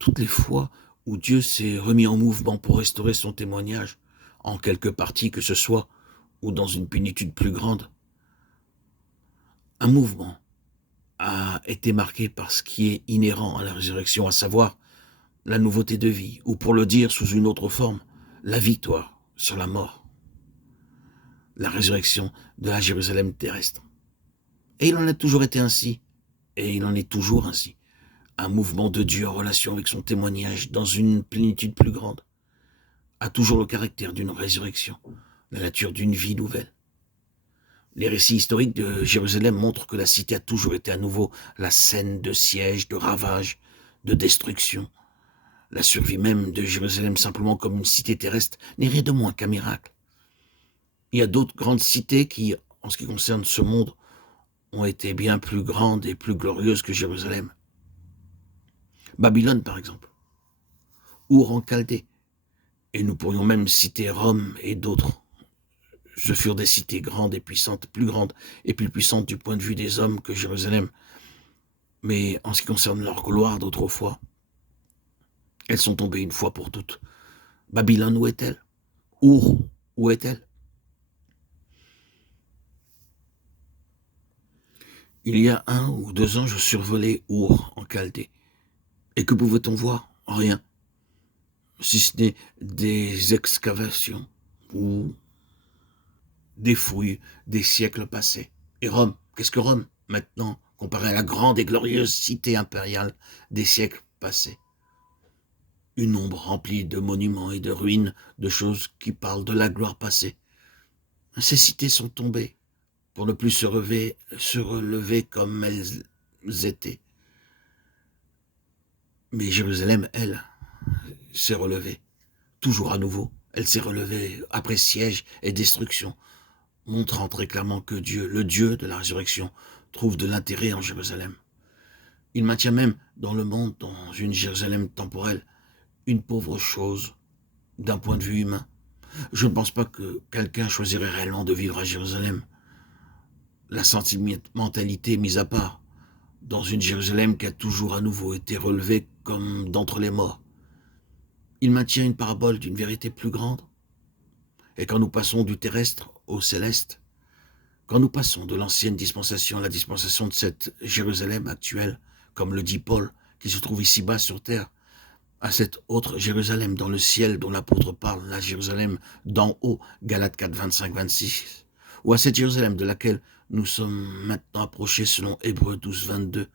toutes les fois où Dieu s'est remis en mouvement pour restaurer son témoignage, en quelque partie que ce soit, ou dans une plénitude plus grande, un mouvement a été marqué par ce qui est inhérent à la résurrection, à savoir la nouveauté de vie, ou pour le dire sous une autre forme, la victoire sur la mort, la résurrection de la Jérusalem terrestre. Et il en a toujours été ainsi, et il en est toujours ainsi. Un mouvement de Dieu en relation avec son témoignage dans une plénitude plus grande a toujours le caractère d'une résurrection, la nature d'une vie nouvelle. Les récits historiques de Jérusalem montrent que la cité a toujours été à nouveau la scène de sièges, de ravages, de destruction. La survie même de Jérusalem simplement comme une cité terrestre n'est rien de moins qu'un miracle. Il y a d'autres grandes cités qui, en ce qui concerne ce monde, ont été bien plus grandes et plus glorieuses que Jérusalem. Babylone, par exemple, Our en Chaldée, et nous pourrions même citer Rome et d'autres. Ce furent des cités grandes et puissantes, plus grandes et plus puissantes du point de vue des hommes que Jérusalem. Mais en ce qui concerne leur gloire d'autrefois, elles sont tombées une fois pour toutes. Babylone, où est-elle? Our, où est-elle? Il y a 1 ou 2 ans, je survolais Our en Chaldée. Et que pouvait-on voir? Rien. Si ce n'est des excavations ou des fouilles des siècles passés. Et Rome, qu'est-ce que Rome, maintenant, comparé à la grande et glorieuse cité impériale des siècles passés? Une ombre remplie de monuments et de ruines, de choses qui parlent de la gloire passée. Ces cités sont tombées pour ne plus se relever comme elles étaient. Mais Jérusalem, elle, s'est relevée, toujours à nouveau. Elle s'est relevée après siège et destruction, montrant très clairement que Dieu, le Dieu de la résurrection, trouve de l'intérêt en Jérusalem. Il maintient même dans le monde, dans une Jérusalem temporelle, une pauvre chose d'un point de vue humain. Je ne pense pas que quelqu'un choisirait réellement de vivre à Jérusalem. La sentimentalité mise à part, dans une Jérusalem qui a toujours à nouveau été relevée comme d'entre les morts. Il maintient une parabole d'une vérité plus grande. Et quand nous passons du terrestre au céleste, quand nous passons de l'ancienne dispensation à la dispensation de cette Jérusalem actuelle, comme le dit Paul, qui se trouve ici-bas sur terre, à cette autre Jérusalem dans le ciel dont l'apôtre parle, la Jérusalem d'en haut, Galates 4, 25, 26, ou à cette Jérusalem de laquelle nous sommes maintenant approchés selon Hébreux 12, 22,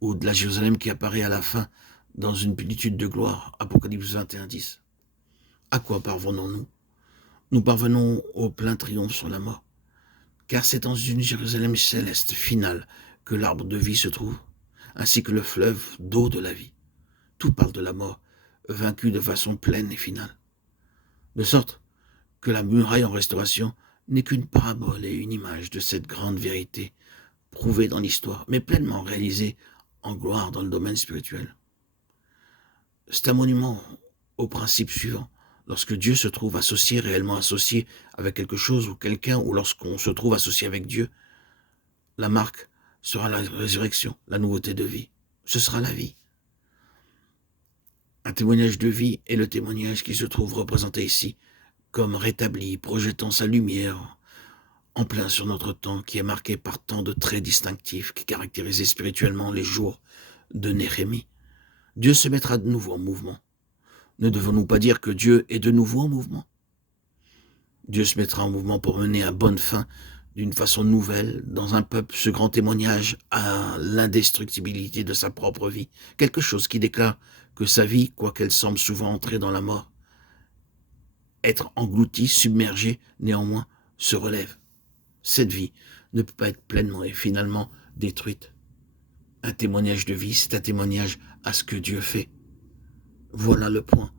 ou de la Jérusalem qui apparaît à la fin dans une plénitude de gloire, Apocalypse 21, 10. À quoi parvenons-nous? Nous parvenons au plein triomphe sur la mort, car c'est dans une Jérusalem céleste finale que l'arbre de vie se trouve, ainsi que le fleuve d'eau de la vie. Tout parle de la mort, vaincue de façon pleine et finale. De sorte que la muraille en restauration n'est qu'une parabole et une image de cette grande vérité, prouvée dans l'histoire, mais pleinement réalisée en gloire dans le domaine spirituel. C'est un monument au principe suivant. Lorsque Dieu se trouve associé, réellement associé avec quelque chose ou quelqu'un, ou lorsqu'on se trouve associé avec Dieu, la marque sera la résurrection, la nouveauté de vie. Ce sera la vie. Un témoignage de vie est le témoignage qui se trouve représenté ici, comme rétabli, projetant sa lumière en plein sur notre temps, qui est marqué par tant de traits distinctifs qui caractérisaient spirituellement les jours de Néhémie. Dieu se mettra de nouveau en mouvement. Ne devons-nous pas dire que Dieu est de nouveau en mouvement? Dieu se mettra en mouvement pour mener à bonne fin, d'une façon nouvelle, dans un peuple, ce grand témoignage à l'indestructibilité de sa propre vie. Quelque chose qui déclare que sa vie, quoiqu'elle semble souvent entrer dans la mort, être engloutie, submergée, néanmoins, se relève. Cette vie ne peut pas être pleinement et finalement détruite. Un témoignage de vie, c'est un témoignage à ce que Dieu fait. Voilà le point.